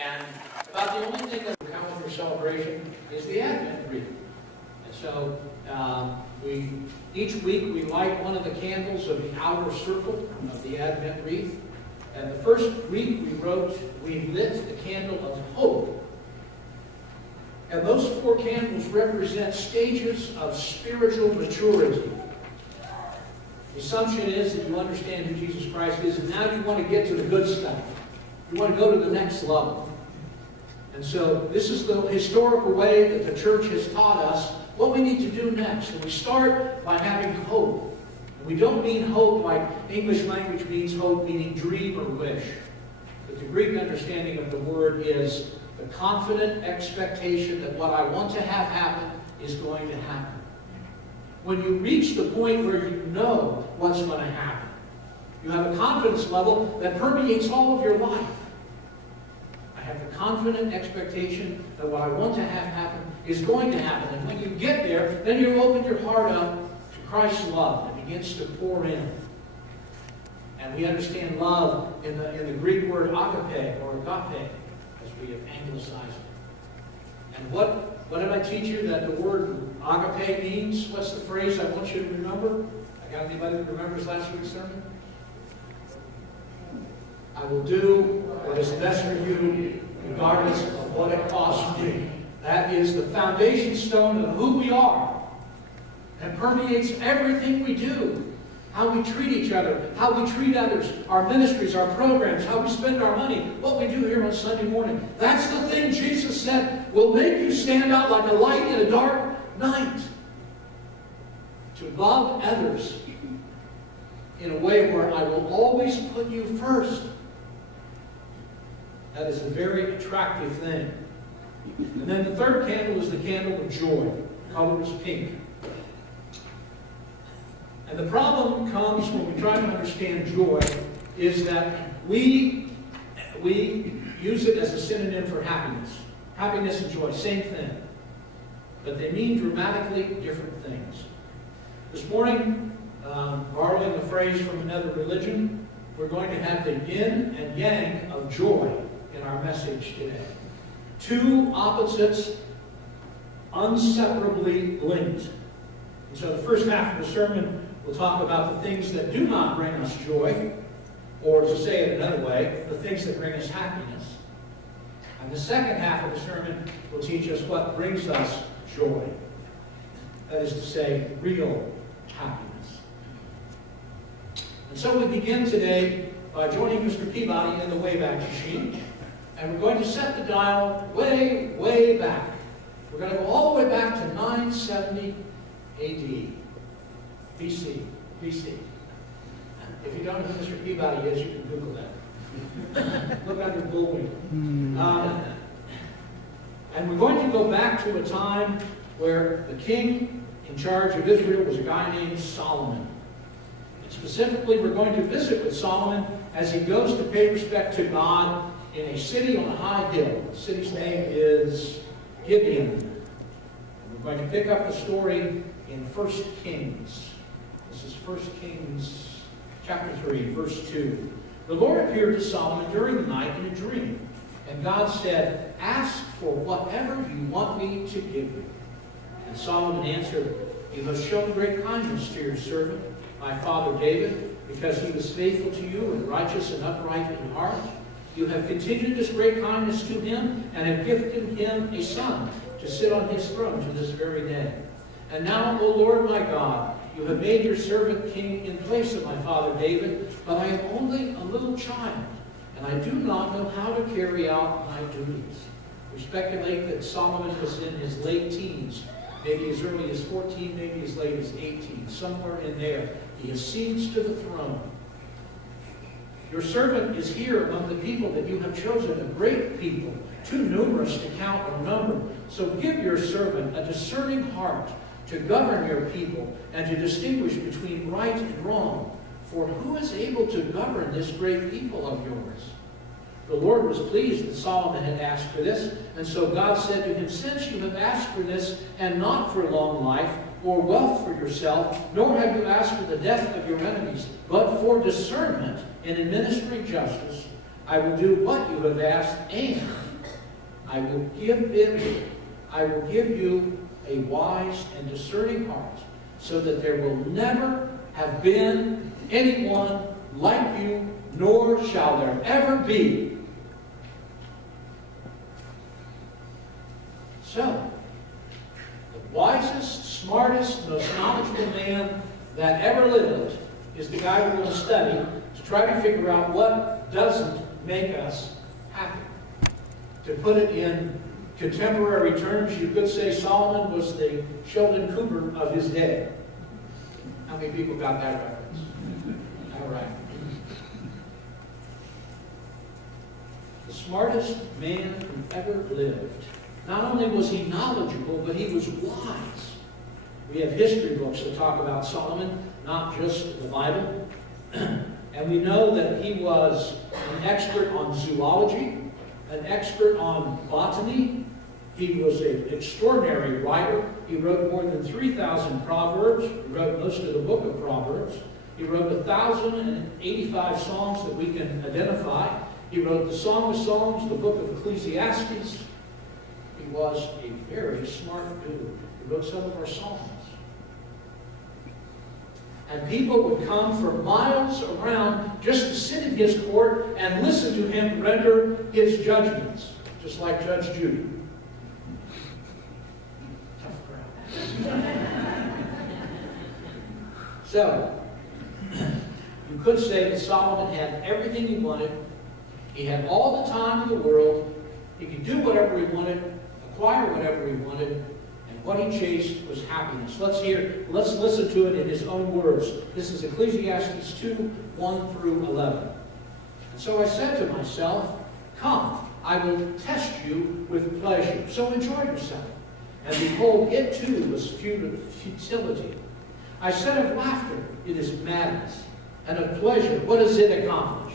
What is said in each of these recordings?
And about the only thing that we count for celebration is the Advent wreath. And so each week we light one of the candles of the outer circle of the Advent wreath. And the first week we lit the candle of hope. And those 4 candles represent stages of spiritual maturity. The assumption is that you understand who Jesus Christ is, and now you want to get to the good stuff. You want to go to the next level. And so this is the historical way that the church has taught us what we need to do next. And we start by having hope. And we don't mean hope like English language means hope, meaning dream or wish. But the Greek understanding of the word is the confident expectation that what I want to have happen is going to happen. When you reach the point where you know what's going to happen, you have a confidence level that permeates all of your life. I have the confident expectation that what I want to have happen is going to happen. And when you get there, then you open your heart up to Christ's love that begins to pour in. And we understand love in the Greek word agape or agape, as we have anglicized it. And what did I teach you that the word agape means? What's the phrase I want you to remember? I got anybody that remembers last week's sermon? I will do what is best for you, regardless of what it costs me. That is the foundation stone of who we are. And permeates everything we do. How we treat each other, how we treat others, our ministries, our programs, how we spend our money, what we do here on Sunday morning. That's the thing Jesus said will make you stand out like a light in a dark night. To love others in a way where I will always put you first. That is a very attractive thing. And then the third candle is the candle of joy. The color is pink. And the problem comes when we try to understand joy is that we use it as a synonym for happiness. Happiness and joy, same thing. But they mean dramatically different things. This morning, borrowing the phrase from another religion, we're going to have the yin and yang of joy in our message today. 2 opposites inseparably linked. And so the first half of the sermon, we'll talk about the things that do not bring us joy, or to say it another way, the things that bring us happiness. And the second half of the sermon will teach us what brings us joy. That is to say, real happiness. And so we begin today by joining Mr. Peabody in the Wayback Machine. And we're going to set the dial way, way back. We're going to go all the way back to 970 A.D. BC. If you don't know who Mr. Peabody is, you can Google that. Look under Bullwing. And we're going to go back to a time where the king in charge of Israel was a guy named Solomon. And specifically, we're going to visit with Solomon as he goes to pay respect to God in a city on a high hill. The city's name is Gibeon. And we're going to pick up the story in 1 Kings. This is 1 Kings chapter 3, verse 2. The Lord appeared to Solomon during the night in a dream. And God said, "Ask for whatever you want me to give you." And Solomon answered, "You have shown great kindness to your servant, my father David, because he was faithful to you and righteous and upright in heart. You have continued this great kindness to him and have gifted him a son to sit on his throne to this very day. And now, O Lord my God, you have made your servant king in place of my father David, but I am only a little child, and I do not know how to carry out my duties." We speculate that Solomon was in his late teens, maybe as early as 14, maybe as late as 18, somewhere in there. He accedes to the throne. "Your servant is here among the people that you have chosen, a great people, too numerous to count or number. So give your servant a discerning heart to govern your people and to distinguish between right and wrong. For who is able to govern this great people of yours?" The Lord was pleased that Solomon had asked for this, and so God said to him, "Since you have asked for this, and not for long life, or wealth for yourself, nor have you asked for the death of your enemies, but for discernment in administering justice, I will do what you have asked, and I will give you a wise and discerning heart, so that there will never have been anyone like you, nor shall there ever be. So, the wisest, smartest, most knowledgeable man that ever lived is the guy we're going to study to try to figure out what doesn't make us happy. To put it in contemporary terms, you could say Solomon was the Sheldon Cooper of his day. How many people got that reference? All right. The smartest man who ever lived. Not only was he knowledgeable, but he was wise. We have history books that talk about Solomon, not just the Bible. And we know that he was an expert on zoology, an expert on botany. He was an extraordinary writer. He wrote more than 3,000 proverbs. He wrote most of the book of Proverbs. He wrote 1,085 songs that we can identify. He wrote the Song of Songs, the book of Ecclesiastes. He was a very smart dude. He wrote some of our songs. And people would come from miles around just to sit in his court and listen to him render his judgments, just like Judge Judy. Tough crowd. So, you could say that Solomon had everything he wanted. He had all the time in the world. He could do whatever he wanted, acquire whatever he wanted, and what he chased was happiness. Let's listen to it in his own words. This is Ecclesiastes 2, 1 through 11. And so I said to myself, come, I will test you with pleasure. So enjoy yourself. And behold, it too was futility. I said of laughter, it is madness. And of pleasure, what does it accomplish?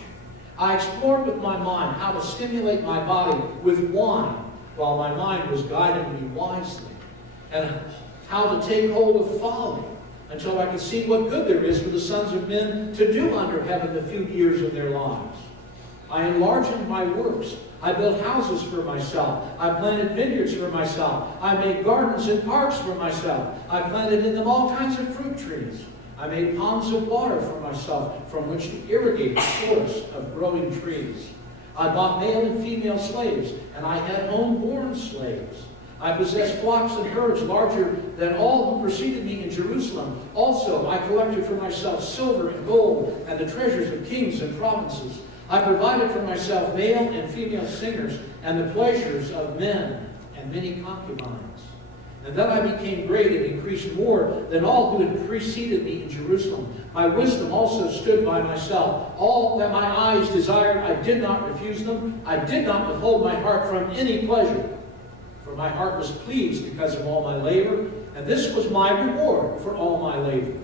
I explored with my mind how to stimulate my body with wine, while my mind was guiding me wisely, and how to take hold of folly, until I could see what good there is for the sons of men to do under heaven the few years of their lives. I enlarged my works. I built houses for myself. I planted vineyards for myself. I made gardens and parks for myself. I planted in them all kinds of fruit trees. I made ponds of water for myself from which to irrigate the source of growing trees. I bought male and female slaves, and I had home-born slaves. I possessed flocks and herds larger than all who preceded me in Jerusalem. Also, I collected for myself silver and gold and the treasures of kings and provinces. I provided for myself male and female singers and the pleasures of men and many concubines. And then I became great and increased more than all who had preceded me in Jerusalem. My wisdom also stood by myself. All that my eyes desired, I did not refuse them. I did not withhold my heart from any pleasure. For my heart was pleased because of all my labor, and this was my reward for all my labor.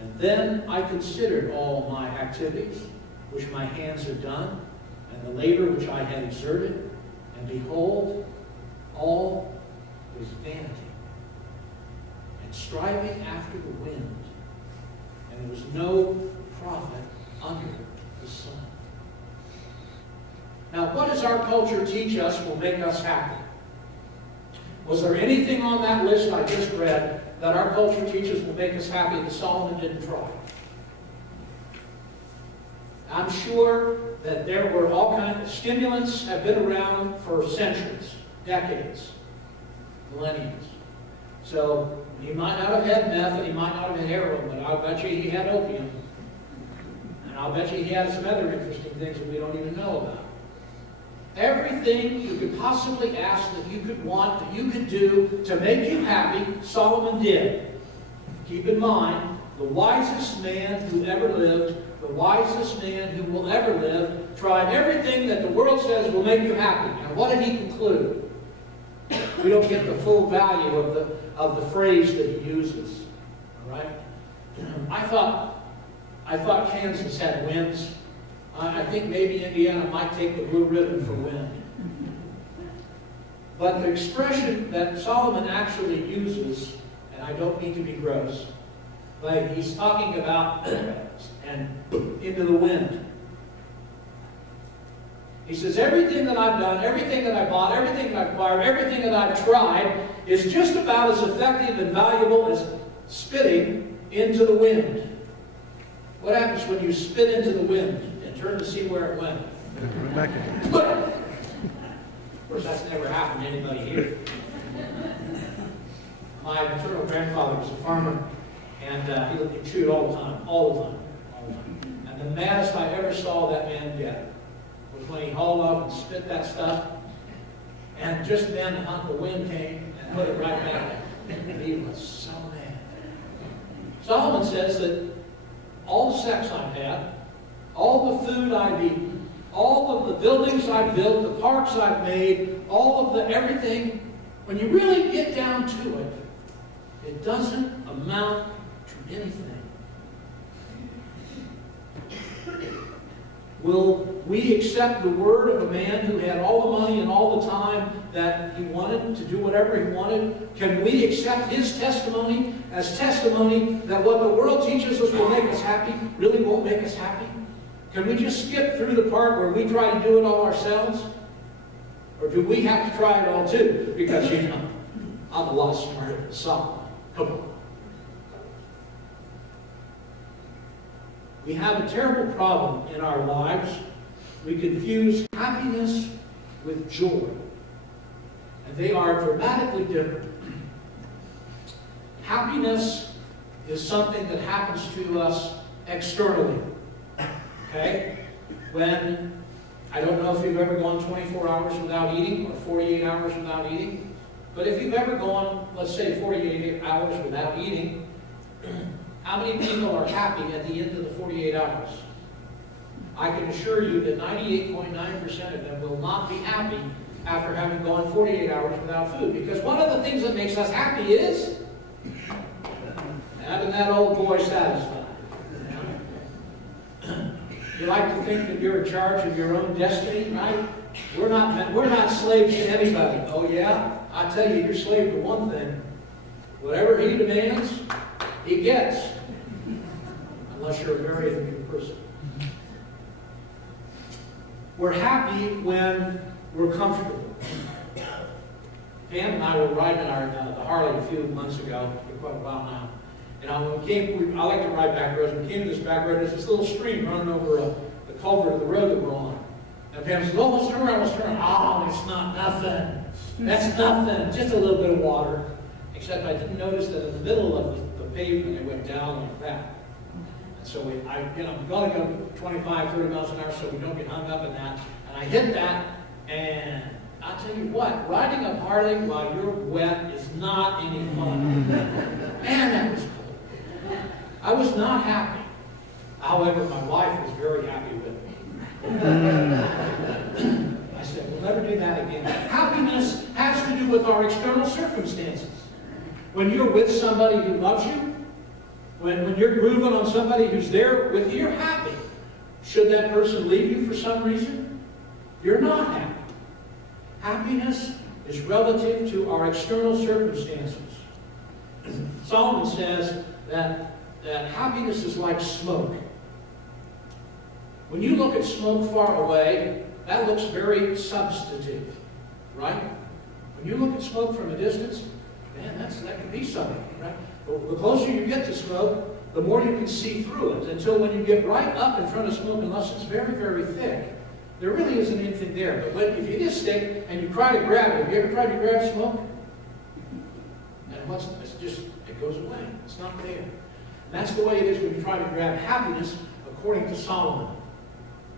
And then I considered all my activities, which my hands had done, and the labor which I had exerted, and behold, all was vanity, and striving after the wind, and there was no profit under the sun. Now, what does our culture teach us will make us happy? Was there anything on that list I just read that our culture teaches will make us happy that Solomon didn't try? I'm sure that there were all kinds of stimulants have been around for centuries, decades, millenniums. So he might not have had meth and he might not have had heroin, but I'll bet you he had opium. And I'll bet you he had some other interesting things that we don't even know about. Everything you could possibly ask, that you could want, that you could do to make you happy, Solomon did. Keep in mind, the wisest man who ever lived, the wisest man who will ever live, tried everything that the world says will make you happy. And what did he conclude? We don't get the full value of the phrase that he uses. All right? I thought Kansas had winds. I think maybe Indiana might take the blue ribbon for wind. But the expression that Solomon actually uses, and I don't mean to be gross, but he's talking about and into the wind. He says, everything that I've done, everything that I bought, everything that I've acquired, everything that I've tried is just about as effective and valuable as spitting into the wind. What happens when you spit into the wind and turn to see where it went? Of course, that's never happened to anybody here. My maternal grandfather was a farmer, and he chewed all the time, all the time. And the maddest I ever saw that man get was when he hauled up and spit that stuff, and just then the wind came and put it right back. And he was so mad. Solomon says that all the sex I've had, all the food I've eaten, all of the buildings I've built, the parks I've made, all of the everything, when you really get down to it, it doesn't amount to anything. Will we accept the word of a man who had all the money and all the time that he wanted to do whatever he wanted? Can we accept his testimony as testimony that what the world teaches us will make us happy really won't make us happy? Can we just skip through the part where we try to do it all ourselves? Or do we have to try it all too? Because, you know, I'm a lot smarter than Solomon. Come on. We have a terrible problem in our lives. We confuse happiness with joy. And they are dramatically different. Happiness is something that happens to us externally. Okay? When, I don't know if you've ever gone 24 hours without eating or 48 hours without eating, but if you've ever gone, let's say, 48 hours without eating, how many people are happy at the end of the 48 hours? I can assure you that 98.9% of them will not be happy after having gone 48 hours without food. Because one of the things that makes us happy is having that old boy satisfied. You like to think that you're in charge of your own destiny, right? We're not slaves to anybody. Oh yeah? I tell you, you're slave to one thing. Whatever he demands, he gets. Unless you're a very unusual person. We're happy when we're comfortable. Pam and I were riding the Harley a few months ago, for quite a while now. And when we came, I like to ride back roads. When we came to this back road, there's this little stream running over the culvert of the road that we're on. And Pam says, "Oh, let's turn around, let's turn around." Oh, it's not nothing. That's nothing. Just a little bit of water. Except I didn't notice that in the middle of the pavement, it went down like that. And so I'm going to go 25, 30 miles an hour so we don't get hung up in that. And I hit that, and I'll tell you what, riding a Harley while you're wet is not any fun. Man, that was cold. I was not happy. However, my wife was very happy with me. I said, we'll never do that again. Happiness has to do with our external circumstances. When you're with somebody who loves you, when you're grooving on somebody who's there with you, you're happy. Should that person leave you for some reason, you're not happy. Happiness is relative to our external circumstances. Solomon says that happiness is like smoke. When you look at smoke far away, that looks very substantive, right? When you look at smoke from a distance, man, that could be something, right? But the closer you get to smoke, the more you can see through it, until when you get right up in front of smoke, unless it's very, very thick, there really isn't anything there. But if you just stick and you try to grab it, have you ever tried to grab smoke? And it goes away. It's not there. And that's the way it is when you try to grab happiness, according to Solomon.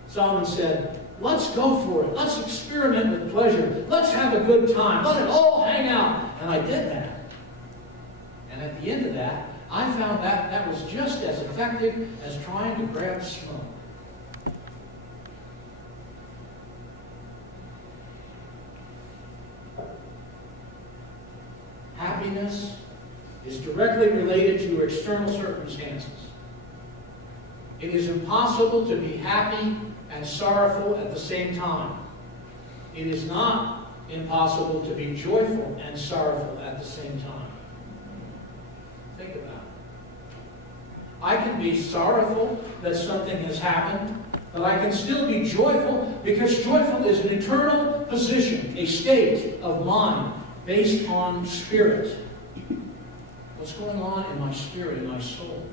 Solomon said, let's go for it. Let's experiment with pleasure. Let's have a good time. Let it all hang out. And I did that. And at the end of that, I found that was just as effective as trying to grab smoke. Happiness is directly related to your external circumstances. It is impossible to be happy and sorrowful at the same time. It is not impossible to be joyful and sorrowful at the same time. Think about it. I can be sorrowful that something has happened, But I can still be joyful, because joyful is an eternal position, a state of mind based on spirit. What's going on in my spirit, in my soul?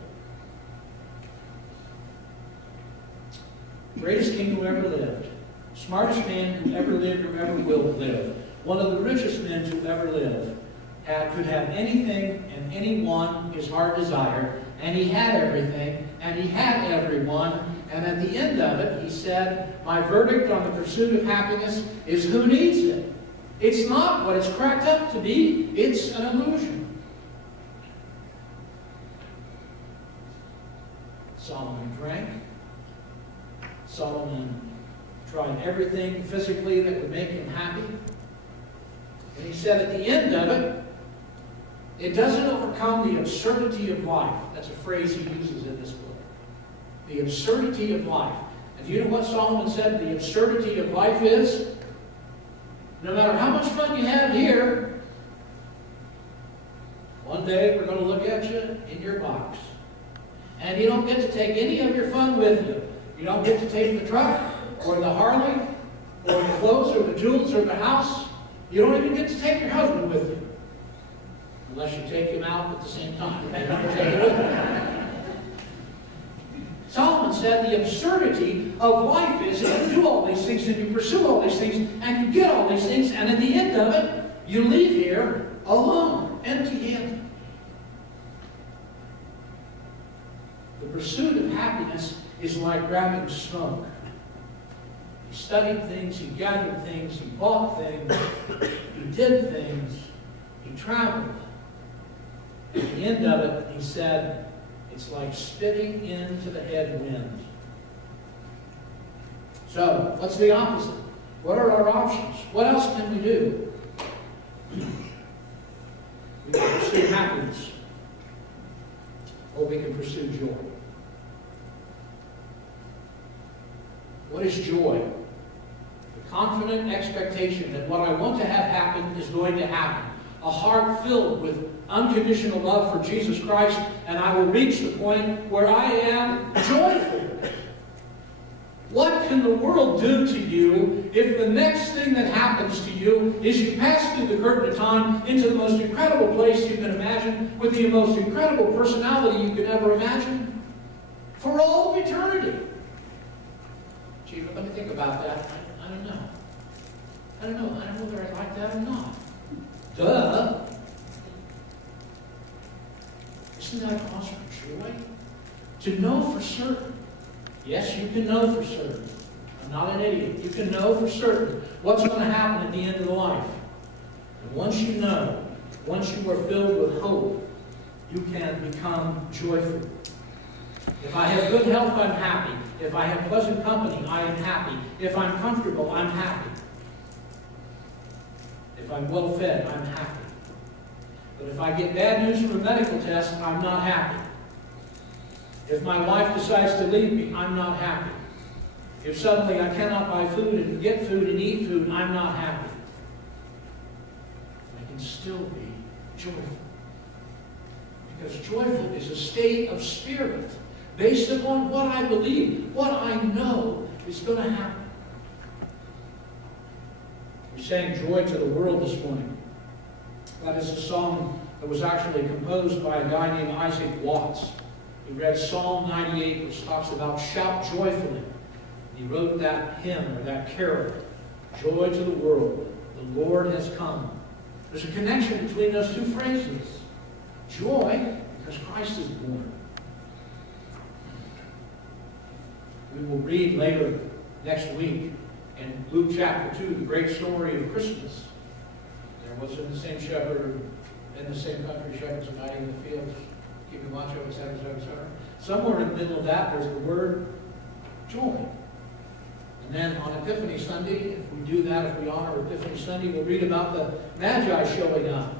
Greatest king who ever lived. Smartest man who ever lived or ever will live. One of the richest men to ever live. Could have anything and anyone his heart desired. And he had everything. And he had everyone. And at the end of it, he said, my verdict on the pursuit of happiness is who needs it? It's not what it's cracked up to be. It's an illusion. Solomon drank. Solomon tried everything physically that would make him happy. And he said at the end of it, it doesn't overcome the absurdity of life. That's a phrase he uses in this book. The absurdity of life. And do you know what Solomon said the absurdity of life is? No matter how much fun you have here, one day we're going to look at you in your box. And you don't get to take any of your fun with you. You don't get to take the truck, or the Harley, or the clothes, or the jewels, or the house. You don't even get to take your husband with you. Unless you take him out at the same time. You don't take it with you. Solomon said the absurdity of life is that you do all these things, and you pursue all these things, and you get all these things, and at the end of it, you leave here alone, empty-handed. The pursuit of happiness is like grabbing smoke. He studied things, he gathered things, he bought things, he did things, he traveled. At the end of it, he said, it's like spitting into the headwind. So, what's the opposite? What are our options? What else can we do? We can pursue happiness, or we can pursue joy. What is joy? The confident expectation that what I want to have happen is going to happen. A heart filled with unconditional love for Jesus Christ, and I will reach the point where I am joyful. What can the world do to you if the next thing that happens to you is you pass through the curtain of time into the most incredible place you can imagine, with the most incredible personality you could ever imagine, for all of eternity? Gee, let me think about that. I don't know. I don't know whether I like that or not. Duh. Isn't that a cause for joy? To know for certain. Yes, you can know for certain. I'm not an idiot. You can know for certain what's going to happen at the end of life. And once you know, once you are filled with hope, you can become joyful. If I have good health, I'm happy. If I have pleasant company, I am happy. If I'm comfortable, I'm happy. If I'm well fed, I'm happy. But if I get bad news from a medical test, I'm not happy. If my wife decides to leave me, I'm not happy. If suddenly I cannot buy food and get food and eat food, I'm not happy. I can still be joyful. Because joyful is a state of spirit based upon what I believe, what I know is going to happen. We sang Joy to the World this morning. That is a song that was actually composed by a guy named Isaac Watts. He read Psalm 98, which talks about shout joyfully. He wrote that hymn, or that carol, Joy to the World, the Lord has come. There's a connection between those two phrases. Joy, because Christ is born. We will read later next week in Luke chapter 2, the great story of Christmas. There wasn't the same shepherd in the same country, shepherds abiding in the fields, keeping watch over, etc., etc., etc. Somewhere in the middle of that, there's the word joy. And then on Epiphany Sunday, if we do that, if we honor Epiphany Sunday, we'll read about the Magi showing up.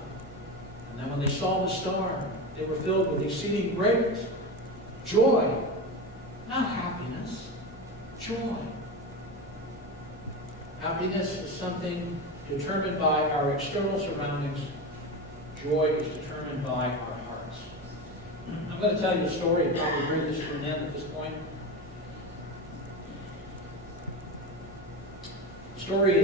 And then when they saw the star, they were filled with exceeding great joy. Not happiness, joy. Happiness is something determined by our external surroundings. Joy is determined by our hearts. I'm going to tell you a story and probably bring this to an end at this point. story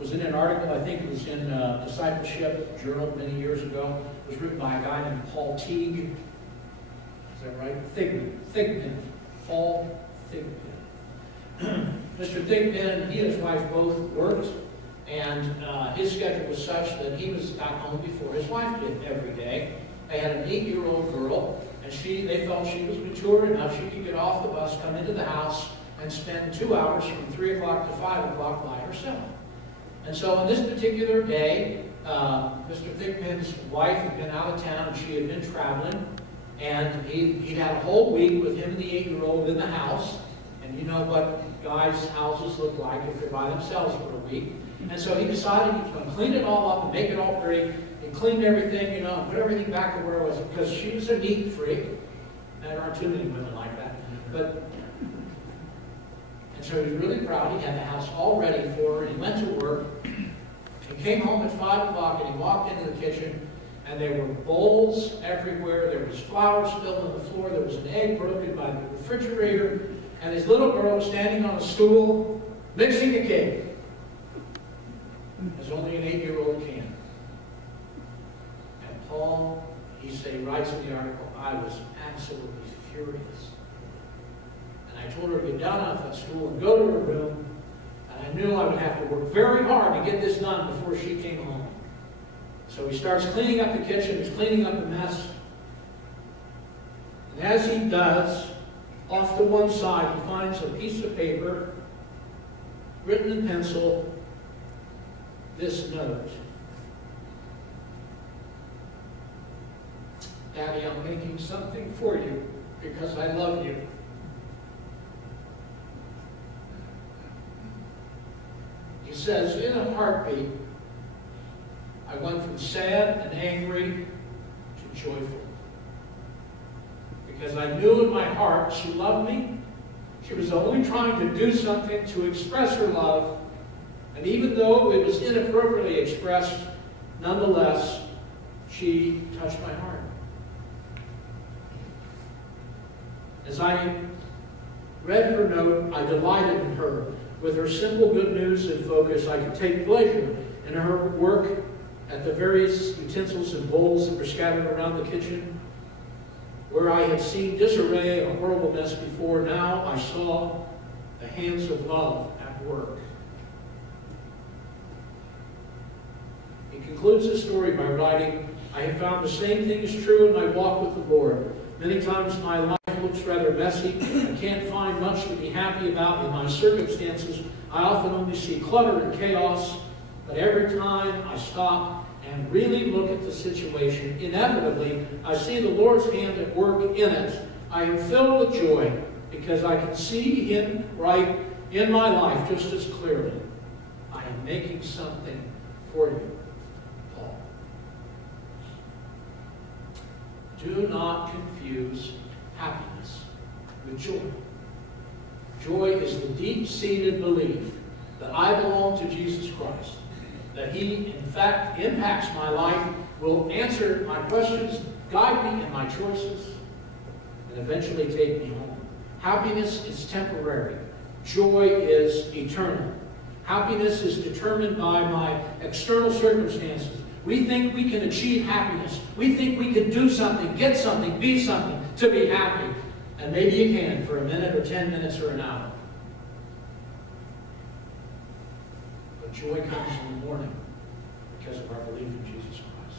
was in an article, I think it was in Discipleship Journal many years ago. It was written by a guy named Paul Teague. Is that right? Thigpen. Paul Thigpen. Mr. Thigpen, he and his wife both worked, and his schedule was such that he got home before his wife did every day. They had an 8-year-old girl, and they felt she was mature enough she could get off the bus, come into the house, and spend 2 hours from 3 o'clock to 5 o'clock by herself. And so on this particular day, Mr. Thigpen's wife had been out of town, and she had been traveling, and he'd had a whole week with him and the 8-year-old in the house. And you know what guys' houses look like if they're by themselves for a week. And so he decided he was going to clean it all up and make it all pretty. He cleaned everything, you know, and put everything back to where it was, because she was a neat freak. There aren't too many women like that. And so he was really proud. He had the house all ready for her. He went to work. He came home at 5 o'clock, and he walked into the kitchen, and there were bowls everywhere. There was flour spilled on the floor. There was an egg broken by the refrigerator. And his little girl was standing on a stool, mixing a cake, as only an 8-year-old can. And Paul, he writes in the article, I was absolutely furious. And I told her to get down off that stool and go to her room. And I knew I would have to work very hard to get this done before she came home. So he starts cleaning up the kitchen. He's cleaning up the mess. And as he does, off to one side, he finds a piece of paper, written in pencil, this note. Daddy, I'm making something for you because I love you. He says, in a heartbeat, I went from sad and angry to joyful. Because I knew in my heart she loved me. She was only trying to do something to express her love. And even though it was inappropriately expressed, nonetheless, she touched my heart. As I read her note, I delighted in her. With her simple good news and focus, I could take pleasure in her work at the various utensils and bowls that were scattered around the kitchen. Where I had seen disarray and a horrible mess before, now I saw the hands of love at work. He concludes his story by writing, I have found the same thing is true in my walk with the Lord. Many times my life looks rather messy. I can't find much to be happy about in my circumstances. I often only see clutter and chaos. But every time I stop and really look at the situation, inevitably I see the Lord's hand at work in it. I am filled with joy because I can see Him right in my life just as clearly. I am making something for you, Paul. Do not confuse happiness with joy. Joy is the deep-seated belief that I belong to Jesus Christ, that He, in fact, impacts my life, will answer my questions, guide me in my choices, and eventually take me home. Happiness is temporary. Joy is eternal. Happiness is determined by my external circumstances. We think we can achieve happiness. We think we can do something, get something, be something to be happy. And maybe you can for a minute or 10 minutes or an hour. But joy comes in the morning because of our belief in Jesus Christ.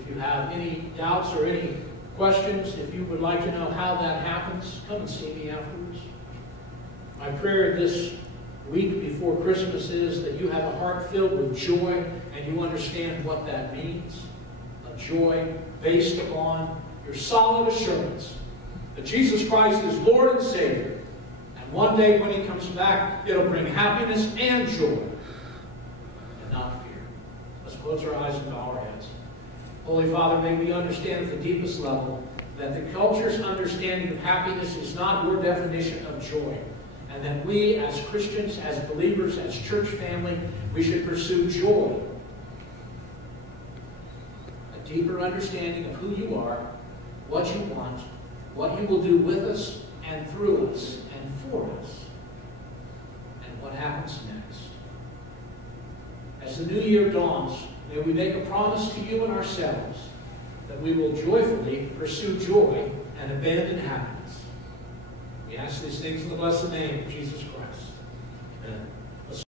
If you have any doubts or any questions, if you would like to know how that happens, come and see me afterwards. My prayer this week before Christmas is that you have a heart filled with joy and you understand what that means. A joy based upon your solid assurance that Jesus Christ is Lord and Savior. And one day when He comes back, it'll bring happiness and joy and not fear. Let's close our eyes and bow our heads. Holy Father, may we understand at the deepest level that the culture's understanding of happiness is not your definition of joy. And that we as Christians, as believers, as church family, we should pursue joy. A deeper understanding of who you are, what you want, what you will do with us and through us and for us, and what happens next. As the new year dawns, may we make a promise to you and ourselves that we will joyfully pursue joy and abandon happiness. We ask these things in the blessed name of Jesus Christ. Amen.